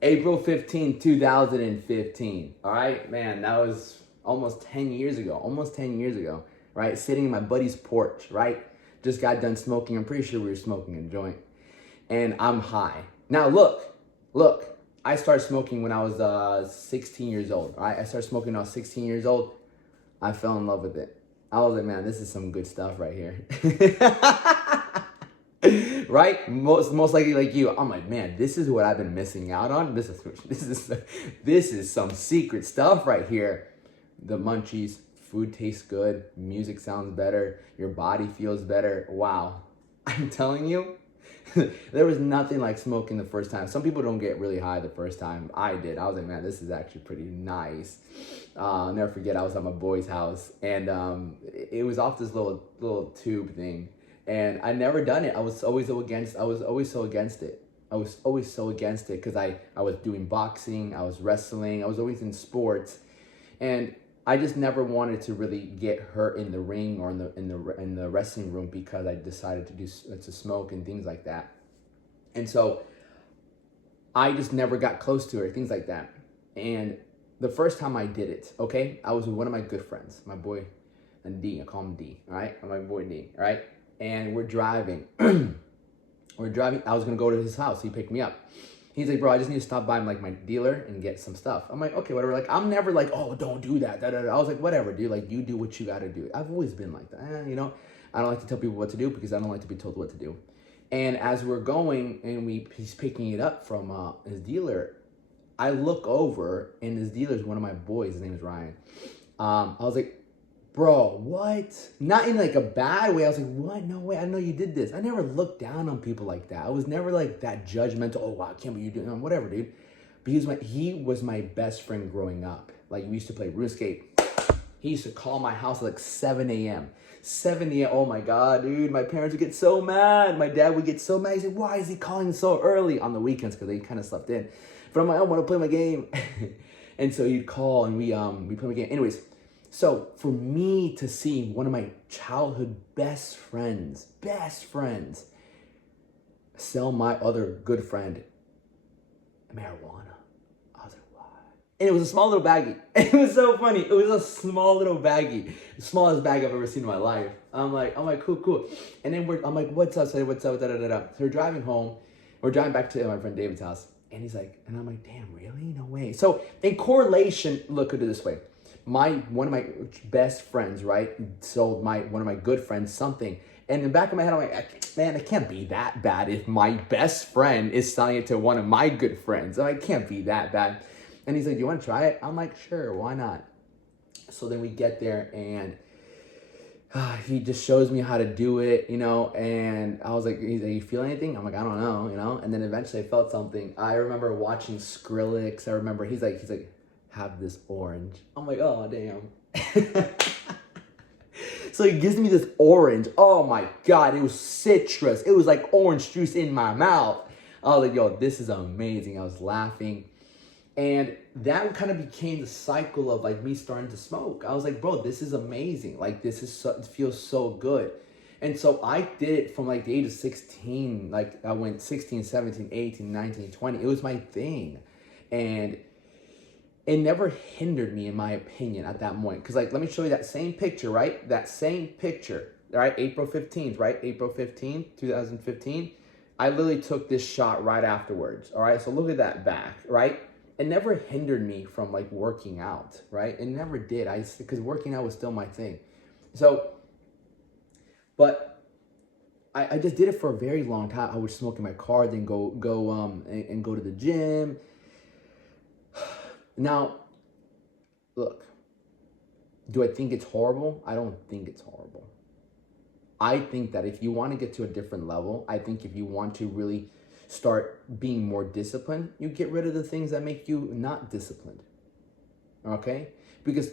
April 15th, 2015. All right, man, that was almost 10 years ago. Almost 10 years ago, right? Sitting in my buddy's porch, right? Just got done smoking. I'm pretty sure we were smoking a joint. And I'm high. Now, look. I started smoking when I was 16 years old, all right? I started smoking when I was 16 years old. I fell in love with it. I was like, man, this is some good stuff right here. Right? Most likely like you. I'm like, man, this is what I've been missing out on. This is some secret stuff right here. The munchies, food tastes good, music sounds better, your body feels better. Wow. I'm telling you, there was nothing like smoking the first time. Some people don't get really high the first time. I did. I was like, man, this is actually pretty nice. I'll never forget, I was at my boy's house, and it was off this little tube thing, and I never done it. I was always so against it. I was always so against it because I was doing boxing, I was wrestling, I was always in sports, and I just never wanted to really get hurt in the ring or in the wrestling room because I decided to smoke and things like that. And so I just never got close to her, things like that. And the first time I did it, okay, I was with one of my good friends, my boy, and D. I call him D. All right, my boy D. All right, and we're driving. We're driving. I was gonna go to his house. He picked me up. He's like, bro, I just need to stop by like my dealer and get some stuff. I'm like, okay, whatever. Like, I'm never like, oh, don't do that. Da, da, da. I was like, whatever, dude. Like, you do what you got to do. I've always been like that. You know, I don't like to tell people what to do because I don't like to be told what to do. And as we're going and he's picking it up from his dealer, I look over and his dealer's one of my boys. His name is Ryan. I was like, bro, what? Not in like a bad way. I was like, what? No way. I know you did this. I never looked down on people like that. I was never like that judgmental. Oh, wow, I can't believe you doing whatever, dude. But he was my best friend growing up. Like, we used to play RuneScape. He used to call my house at like 7 a.m. 7 a.m. Oh my God, dude. My parents would get so mad. My dad would get so mad. He'd say, why is he calling so early on the weekends? Because they kind of slept in. But I'm like, I want to play my game. And so he'd call and we play my game. Anyways, so for me to see one of my childhood best friends sell my other good friend marijuana, I was like, what? And it was a small little baggie. It was so funny. It was a small little baggie, the smallest bag I've ever seen in my life. I'm like, cool. And then I'm like, what's up? Say, what's up? Da da da da. So we're driving home. We're driving back to my friend David's house, and he's like, and I'm like, damn, really? No way. So in correlation, look at it this way. One of my best friends, right, sold one of my good friends something. And in the back of my head, I'm like, man, it can't be that bad if my best friend is selling it to one of my good friends. It can't be that bad. And he's like, do you want to try it? I'm like, sure, why not? So then we get there, and he just shows me how to do it, you know, and I was like, he's like, you feel anything? I'm like, I don't know, you know, and then eventually I felt something. I remember watching Skrillex. I remember he's like, have this orange. I'm like, oh, damn. So he gives me this orange. Oh my God, it was citrus. It was like orange juice in my mouth. I was like, yo, this is amazing. I was laughing. And that kind of became the cycle of like me starting to smoke. I was like, bro, this is amazing. Like, it feels so good. And so I did it from like the age of 16. Like, I went 16, 17, 18, 19, 20. It was my thing. And it never hindered me, in my opinion, at that point. Because, like, let me show you that same picture, right? That same picture, right? April 15th, right? April 15th, 2015. I literally took this shot right afterwards, all right? So look at that back, right? It never hindered me from, like, working out, right? It never did. Because working out was still my thing. So, but I just did it for a very long time. I would smoke in my car, then go to the gym. Now, look, do I think it's horrible? I don't think it's horrible. I think that if you want to get to a different level, I think if you want to really start being more disciplined, you get rid of the things that make you not disciplined, okay? Because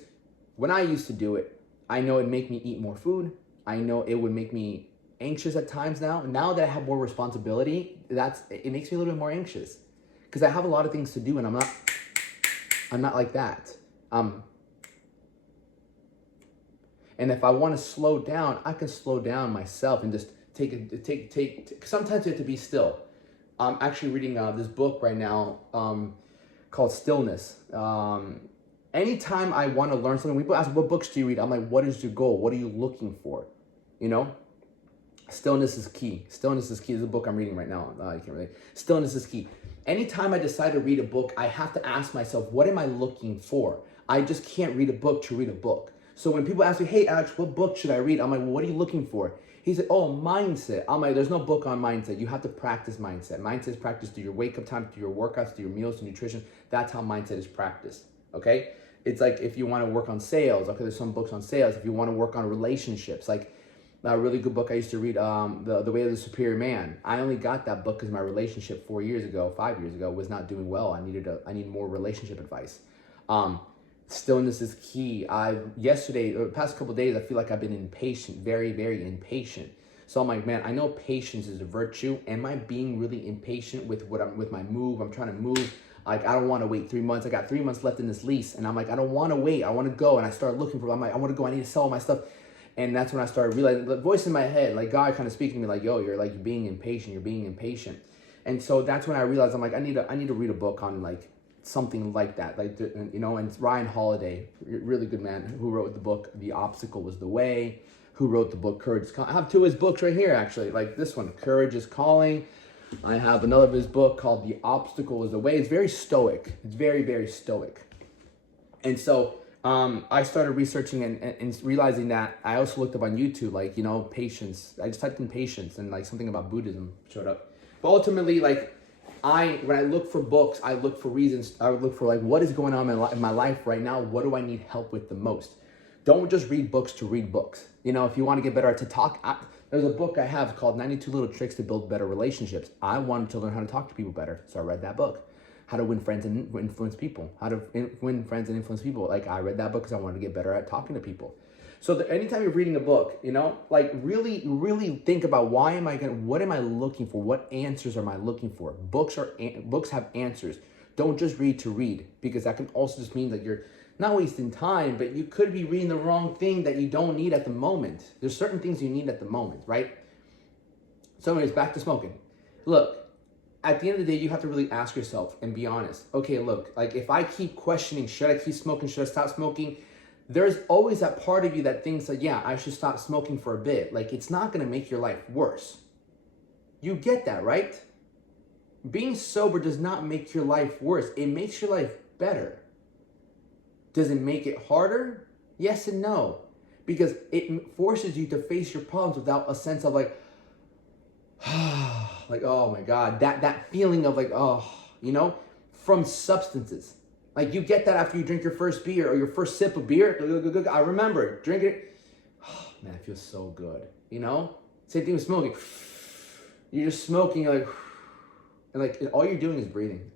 when I used to do it, I know it'd make me eat more food. I know it would make me anxious at times now. Now that I have more responsibility, it makes me a little bit more anxious because I have a lot of things to do and I'm not like that. And if I want to slow down, I can slow down myself and just sometimes you have to be still. I'm actually reading this book right now called Stillness. Anytime I want to learn something, people ask, what books do you read? I'm like, what is your goal? What are you looking for? You know? Stillness is key. Stillness is key. This is a book I'm reading right now. I can't really. Stillness is key. Anytime I decide to read a book, I have to ask myself, what am I looking for? I just can't read a book to read a book. So when people ask me, hey, Alex, what book should I read? I'm like, well, what are you looking for? He said, oh, mindset. I'm like, there's no book on mindset. You have to practice mindset. Mindset is practiced through your wake-up time, through your workouts, through your meals, through nutrition. That's how mindset is practiced, okay? It's like if you want to work on sales, okay, there's some books on sales. If you want to work on relationships, like a really good book I used to read, the Way of the Superior Man. I only got that book because my relationship 5 years ago, was not doing well. I need more relationship advice. Stillness is key. The past couple of days, I feel like I've been impatient, very, very impatient. So I'm like, man, I know patience is a virtue. Am I being really impatient with my move? I'm trying to move. Like, I don't want to wait 3 months. I got 3 months left in this lease. And I'm like, I don't want to wait. I want to go. And I started looking I'm like, I want to go. I need to sell all my stuff. And that's when I started realizing the voice in my head, like God kind of speaking to me like, yo, you're being impatient. You're being impatient. And so that's when I realized I'm like, I need to read a book on like something like that. Like, you know, and it's Ryan Holiday, really good man, who wrote the book, The Obstacle Was the Way, who wrote the book, Courage is Calling. I have two of his books right here, actually. Like this one, Courage is Calling. I have another of his book called The Obstacle Was the Way. It's very stoic. It's very, very stoic. And so I started researching and realizing that I also looked up on YouTube, like, you know, patience. I just typed in patience and like something about Buddhism showed up. But ultimately, like, when I look for books, I look for reasons. I would look for like, what is going on in my life right now? What do I need help with the most? Don't just read books to read books. You know, if you want to get better at to talk, there's a book I have called 92 Little Tricks to Build Better Relationships. I wanted to learn how to talk to people better, so I read that book. How to win friends and influence people. How to win friends and influence people. Like, I read that book because I wanted to get better at talking to people. So anytime you're reading a book, you know, like really, really think about what am I looking for? What answers am I looking for? Books have answers. Don't just read to read, because that can also just mean that you're not wasting time, but you could be reading the wrong thing that you don't need at the moment. There's certain things you need at the moment, right? So anyways, back to smoking. Look, at the end of the day, you have to really ask yourself and be honest. Okay, look, like if I keep questioning, should I keep smoking? Should I stop smoking? There's always that part of you that thinks that, yeah, I should stop smoking for a bit. Like, it's not going to make your life worse. You get that, right? Being sober does not make your life worse. It makes your life better. Does it make it harder? Yes and no. Because it forces you to face your problems without a sense of like, like, oh my God, that feeling of like, oh, you know, from substances. Like, you get that after you drink your first beer or your first sip of beer. I remember drinking it. Oh, man, it feels so good. You know? Same thing with smoking. You're just smoking, you're like, and like all you're doing is breathing.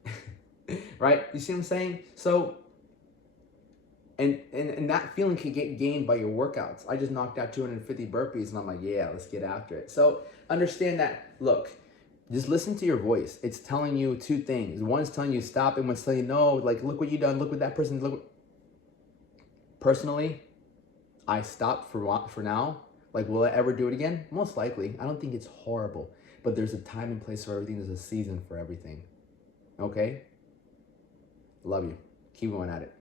Right? You see what I'm saying? So, and that feeling can get gained by your workouts. I just knocked out 250 burpees and I'm like, yeah, let's get after it. So understand that, look, just listen to your voice. It's telling you two things. One's telling you stop, and one's telling you no, like, look what you done, look what that person, look. Personally, I stopped for now. Like, will I ever do it again? Most likely. I don't think it's horrible, but there's a time and place for everything. There's a season for everything. Okay? Love you. Keep going at it.